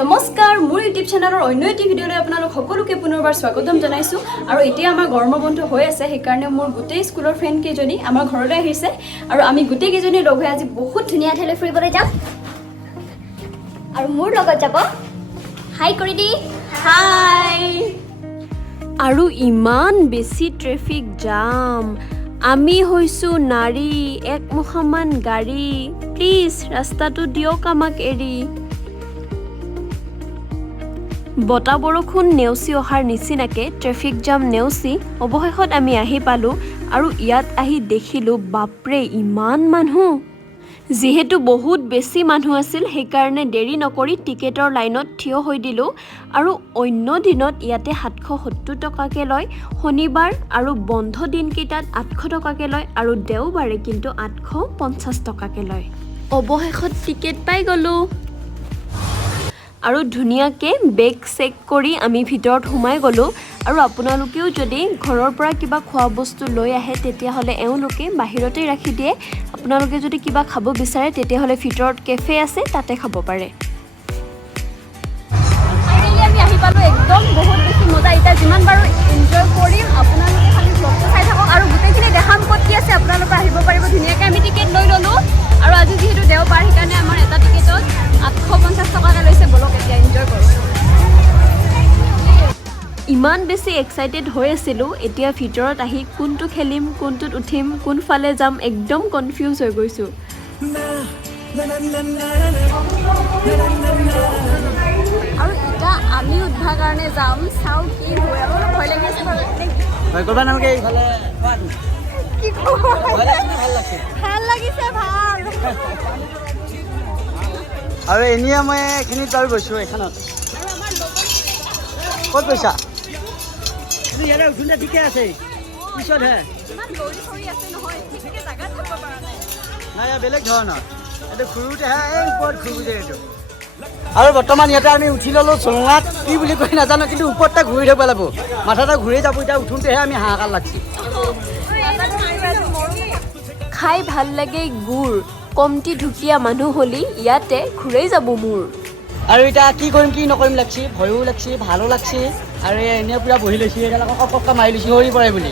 নমস্কাৰ মোৰ ইউটিউব চেনেলৰ অন্য এটি ভিডিঅ'লৈ আপোনালোক সকলোকে পুনৰবাৰ স্বাগতম জনাইছোঁ আৰু এতিয়া আমাৰ গৰম বন্ধ হৈ আছে সেইকাৰণে মোৰ গোটেই স্কুলৰ ফ্ৰেণ্ড কেইজনী আমাৰ ঘৰলৈ আহিছে আৰু আমি গোটেই কেইজনী লগ হৈ আজি বহুত ধুনীয়া ঠাইলৈ ফুৰিবলৈ যাম আৰু মোৰ লগত যাব হাই কৰি দি হাই আৰু ইমান বেছি ট্ৰেফিক জাম আমি হৈছোঁ নাৰী একমুখামান গাড়ী প্লিজ ৰাস্তাটো দিয়ক আমাক এৰি বতা বৰষুণ নেওচি অহাৰ নিচিনাকে ট্ৰেফিক জাম নেওচি অৱশেষত আমি আহি পালোঁ আৰু ইয়াত আহি দেখিলোঁ বাপৰে ইমান মানুহ যিহেতু বহুত বেছি মানুহ আছিল সেইকাৰণে দেৰি নকৰি টিকেটৰ লাইনত থিয় হৈ দিলোঁ আৰু অন্য দিনত ইয়াতে 770 টকাকৈ লয় শনিবাৰ আৰু বন্ধ দিনকেইটাত 800 টকাকৈ লয় আৰু দেওবাৰে কিন্তু 850 টকাকৈ লয় অৱশেষত টিকেট পাই গ'লোঁ আৰু ধুনীয়াকৈ বেগ চেক কৰি আমি ভিতৰত সোমাই গ'লোঁ আৰু আপোনালোকেও যদি ঘৰৰ পৰা কিবা খোৱা বস্তু লৈ আহে তেতিয়াহ'লে এওঁলোকে বাহিৰতেই ৰাখি দিয়ে আপোনালোকে যদি কিবা খাব বিচাৰে তেতিয়াহ'লে ভিতৰত কেফে আছে তাতে খাব পাৰে ফাইনেলি আমি আহি পালোঁ একদম বহুত বেছি মজা এতিয়া যিমান বাৰু এনজয় কৰিম আপোনালোকে খালি ব্লগটো চাই থাকক আৰু গোটেইখিনি দেখাম ক'ত কি আছে আপোনালোকে আহিব পাৰিব ধুনীয়াকৈ আমি টিকেট লৈ ল'লোঁ আৰু আজি যিহেতু দেওবাৰ সেইকাৰণে আমাৰ এটা টিকেটত 850 টকাকৈ লৈছে বলক এতিয়া এনজয় কৰোঁ ইমান বেছি এক্সাইটেড হৈ আছিলোঁ এতিয়া ভিতৰত আহি কোনটো খেলিম কোনটোত উঠিম কোনফালে যাম একদম কনফিউজ হৈ গৈছোঁ আৰু এতিয়া আমি উঠাৰ কাৰণে যাম চাওঁ কি হয় আৰু ভয় লাগি আছে ভাল লাগিছে ভাল আৰু এনেই মই এইখিনিত বাৰু গৈছোঁ এইখনত ক'ত গৈছা ইয়াতে উঠোঁতে ঠিকে আছে পিছতহে নাই বেলেগ ধৰণৰ এইটো ঘূৰোতেহে এই ওপৰত ঘূৰো যে এইটো আৰু বৰ্তমান ইয়াতে আমি উঠি ল'লোঁ চোঙাত কি বুলি কৈ নাজানো কিন্তু ওপৰতে ঘূৰি থাকিব লাগিব মাথাটা ঘূৰি যাব এতিয়া উঠোঁতেহে আমি হাহাকাৰ লাগছি খাই ভাল লাগে গুড় কমটি ঢুকীয়া মানুহ হ'লি ইয়াতে ঘূৰাই যাব মোৰ আৰু এতিয়া কি কৰিম কি নকৰিম লাগছি ভয়ো লাগছি ভালো লাগছি আৰু এনেই পূৰা বহি লৈছি এইবিলাকক কপককৈ মাৰি লৈছি সৰি পৰে বুলি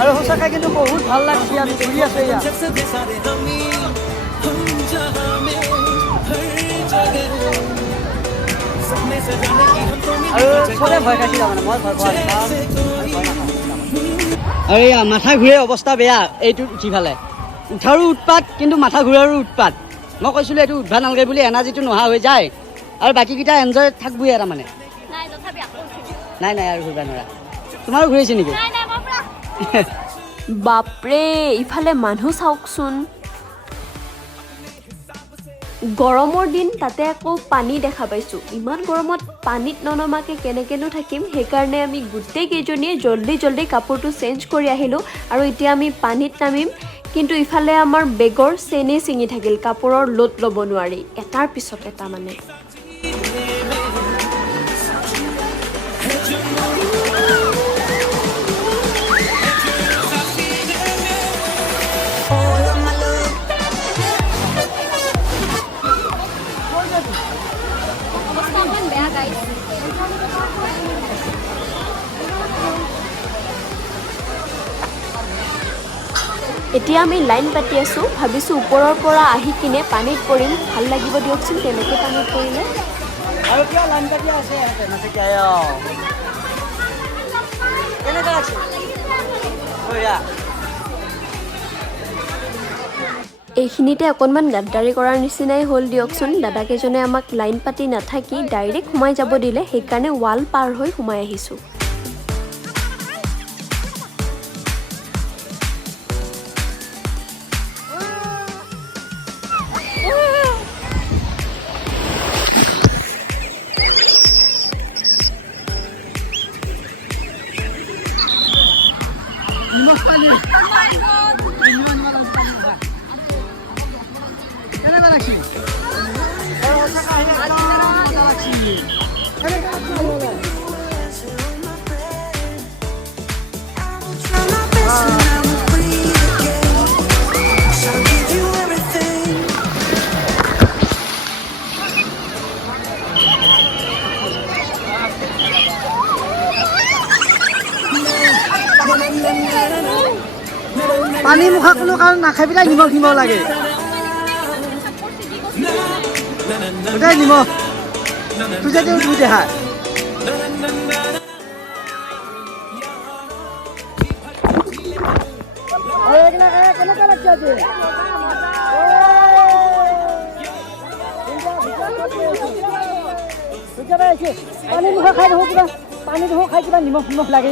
আৰু সঁচাকৈ কিন্তু বহুত ভাল লাগছে আমি ঘূৰি আছোঁ ইয়াত আৰু চবে ভয় খাইছিল মানে মই ভয় খোৱা আৰু এয়া মাথা ঘূৰে অৱস্থা বেয়া এইটো উঠি ফালে উঠাৰো উৎপাত কিন্তু মাথা ঘূৰাৰো উৎপাত মই কৈছিলোঁ এইটো উঠবা নালাগে বুলি এনাৰ্জিটো নোহোৱা হৈ যায় আৰু বাকীকেইটা এনজয় থাকবই তাৰমানে নাই নাই আৰু ঘূৰিব নোৱাৰা তোমাৰো ঘূৰিছে নেকি বাপৰে ইফালে মানুহ চাওকচোন গৰমৰ দিন তাতে আকৌ পানী দেখা পাইছোঁ ইমান গৰমত পানীত ননমাকৈ কেনেকৈনো থাকিম সেইকাৰণে আমি গোটেই কেইজনীয়ে জল্দি কাপোৰটো চেঞ্জ কৰি আহিলোঁ আৰু এতিয়া আমি পানীত নামিম কিন্তু ইফালে আমাৰ বেগৰ চেনেই ছিঙি থাকিল কাপোৰৰ লোট ল'ব নোৱাৰি এটাৰ পিছত এটা মানে এতিয়া আমি লাইন পাতি আছোঁ ভাবিছোঁ ওপৰৰ পৰা আহি কিনে পানীত পৰিম ভাল লাগিব দিয়কচোন তেনেকৈ পানীত পৰিলে আৰু কিয় লাইন কাটি আছে কেনেকৈ আছে এইখিনিতে অকণমান গাদ্দাৰি কৰাৰ নিচিনাই হ'ল দিয়কচোন। দাদাকেইজনে আমাক লাইন পাতি নাথাকি ডাইৰেক্ট সোমাই যাব দিলে, সেইকাৰণে ৱাল পাৰ হৈ সোমাই আহিছোঁ। পানী মুখা কোনো কাৰণ নাখাই পেলাই নিমখ নিমখ লাগে। গোটেই নিমখ তুই যে তুই দেখা কেনেকুৱা লাগছে আজি? পানী মুখা খাই দেখো কিবা, পানী দেখো খাই কিবা নিমখ নিমখ লাগে।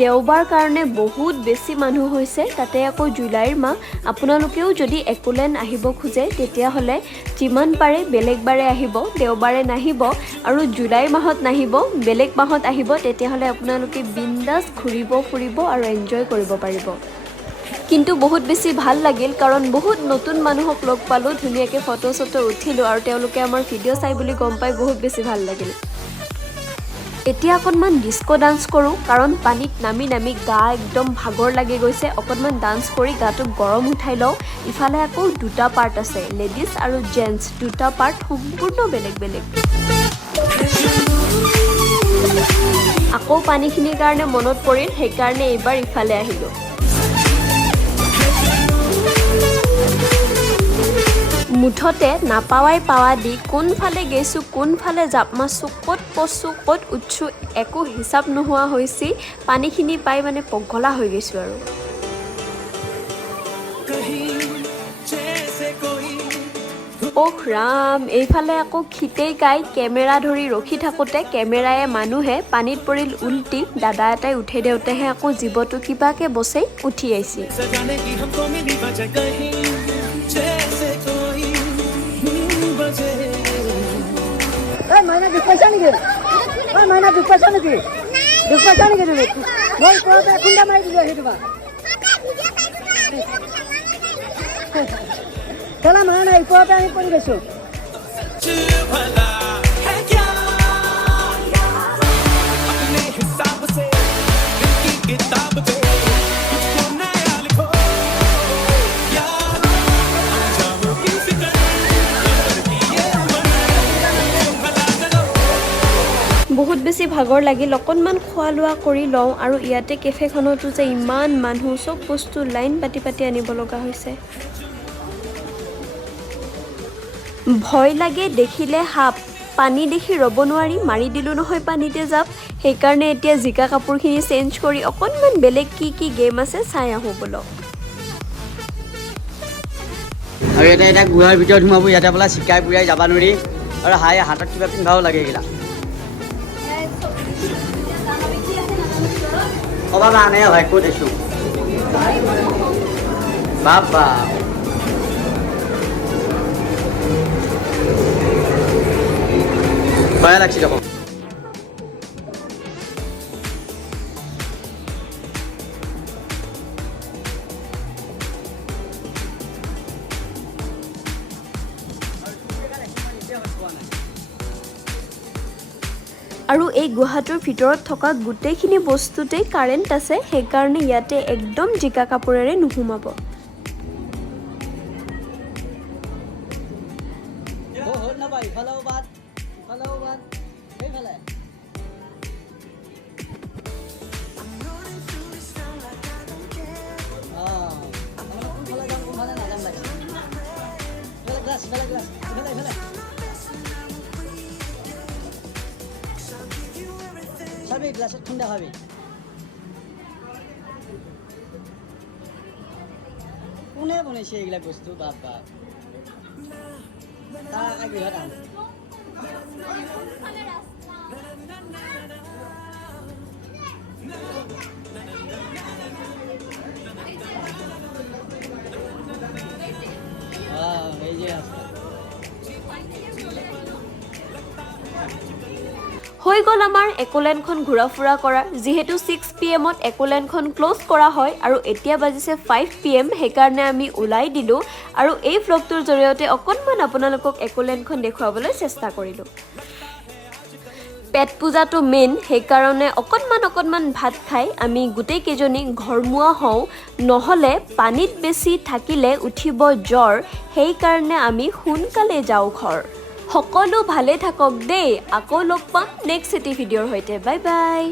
দেওবাৰ কাৰণে বহুত বেছি মানুহ হৈছে, তাতে আকৌ জুলাইৰ মাহ। আপোনালোকেও যদি একোলেণ্ড আহিব খোজে তেতিয়াহ'লে যিমান পাৰে বেলেগ বাৰে আহিব, দেওবাৰে নাহিব। আৰু জুলাই মাহত নাহিব, বেলেগ মাহত আহিব, তেতিয়াহ'লে আপোনালোকে বিন্দাছ ঘূৰিব ফুৰিব আৰু এনজয় কৰিব পাৰিব। কিন্তু বহুত বেছি ভাল লাগিল, কাৰণ বহুত নতুন মানুহক লগ পালোঁ, ধুনীয়াকৈ ফটো চটো উঠিলোঁ আৰু তেওঁলোকে আমাৰ ভিডিঅ' চাই বুলি গম পাই বহুত বেছি ভাল লাগিল। এতিয়া অকণমান ডিস্কো ডান্স কৰোঁ, কাৰণ পানীত নামি নামি গা একদম ভাগৰ লাগি গৈছে। অকণমান ডান্স কৰি গাটো গৰম উঠাই লওঁ। ইফালে আকৌ দুটা পাৰ্ট আছে, লেডিজ আৰু জেণ্টছ, দুটা পাৰ্ট সম্পূৰ্ণ বেলেগ বেলেগ। আকৌ পানীখিনিৰ কাৰণে মনত পৰিল, সেইকাৰণে এইবাৰ ইফালে আহিলোঁ। মুঠতে নাপাৱাই পাৱা দি কোনফালে গৈছোঁ, কোনফালে জাপ মাৰছোঁ, ক'ত পচছোঁ, ক'ত উঠছোঁ, একো হিচাপ নোহোৱা হৈছে। পানীখিনি পাই মানে পগলা হৈ গৈছোঁ আৰু। অহ ৰাম, এইফালে আকৌ খিতেই কাই কেমেৰা ধৰি ৰখি থাকোঁতে কেমেৰায়ে মানুহে পানীত পৰিল উল্টি। দাদা এটাই উঠাই দেওঁতেহে আকৌ জীৱটো কিবাকৈ বচাই উঠি আহিছে। মাইনা দুখ পাইছা নেকি? মাইনা দুখ পাইছা নেকি? দুখ পাইছা নেকি তুমি? মই কোৱাতে খুন্দা মাৰি দিলোঁ আহি তোমাক। খেলা মাৰা নাই, ওপৰতে আমি পৰি গৈছোঁ। বহুত বেছি ভাগৰ লাগিল, অকণমান খোৱা লোৱা কৰি লওঁ। আৰু ইয়াতে কেফেখনতো যে ইমান মানুহ, চব বস্তু লাইন পাতি পাতি আনিব লগা হৈছে। ভয় লাগে দেখিলে সাপ, পানী দেখি ৰ'ব নোৱাৰি মাৰি দিলোঁ নহয় পানীতে জাপ। সেইকাৰণে এতিয়া জিকা কাপোৰখিনি চেঞ্জ কৰি অকণমান বেলেগ কি কি গেম আছে চাই আহোঁ বলক। আৰু এটা এটা গুহাৰ ভিতৰত সোমাব, ইয়াতে বোলে চিকাই পুৰাই যাব নোৱাৰি। আৰু হাতত কিবা পিন্ধাও লাগে এইগিলা। ক'বা কাৰণে হয় ক'ত আছোঁ বাবা। ভয় লাগছে দেখোন। আৰু এই গুহাটোৰ ভিতৰত থকা গোটেইখিনি বস্তুতেই কাৰেণ্ট আছে, সেইকাৰণে ইয়াতে একদম জিকা কাপোৰেৰে নুসুমাব। খাবি গ্লাছত ঠান্ডা খাবি। কোনে বনাইছে এইবিলাক বস্তু বাপ বাপ তাৰ গৃহত আন এই যে আছে হৈ গ'ল আমাৰ একোলেণ্ডখন ঘূৰা ফুৰা কৰা যিহেতু 6 PM একোলেণ্ডখন ক্ল'জ কৰা হয় আৰু এতিয়া বাজিছে 5 PM সেইকাৰণে আমি ওলাই দিলোঁ আৰু এই ভ্লগটোৰ জৰিয়তে অকণমান আপোনালোকক একোলেণ্ডখন দেখুৱাবলৈ চেষ্টা কৰিলোঁ পেট পূজাটো মেইন সেইকাৰণে অকণমান ভাত খাই আমি গোটেইকেইজনী ঘৰমুৱা হওঁ নহ'লে পানীত বেছি থাকিলে উঠিব জ্বৰ সেইকাৰণে আমি সোনকালে যাওঁ ঘৰ সকলো ভালে থাকক দেই আকৌ লগ পাম নেক্সট চিটি ভিডিঅ'ৰ সৈতে বাই বাই